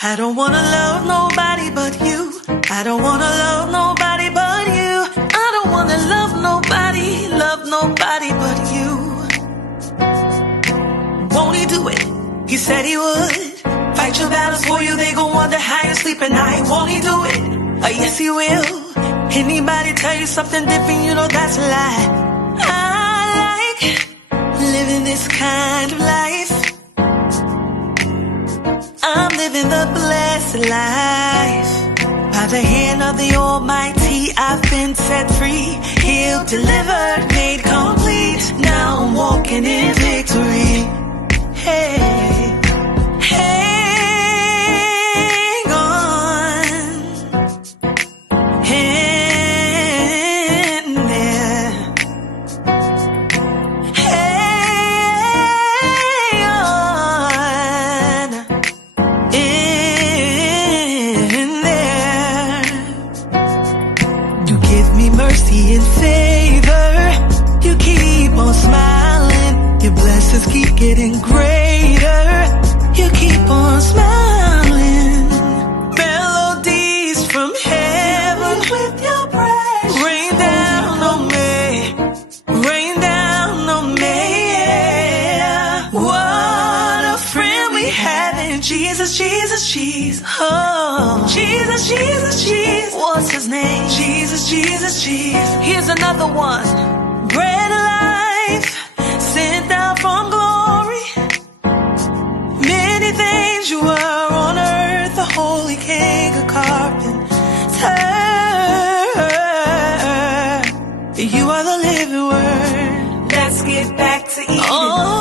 I don't wanna love nobody but you. I don't wanna love nobody but you. I don't wanna love nobody but you. Won't he do it? He said he would. Fight your battles for you, they gon' wonder how you sleep at night. Won't he do it? Yes he will. Anybody tell you something different, you know that's a lie. I like living this kind of life. I'm living the blessed life. By the hand of the Almighty, I've been set free, healed, delivered, made complete. Now I'm walking in victory. Hey, hang on in there. Hang on in there. You give me mercy and favor. You keep on smiling. Your blessings keep getting greater. You keep on smiling. Melodies from heaven with your praise. Rain down on me. Rain down on me. Yeah. What a friend we have in Jesus, Jesus, Jesus. Oh, Jesus, Jesus, Jesus. What's his name? Jesus, Jesus, Jesus. Here's another one. Bread of life, sent down from glory. Many things you were on earth, the holy king of carpenter. You are the living word. Let's get back to eating. Oh.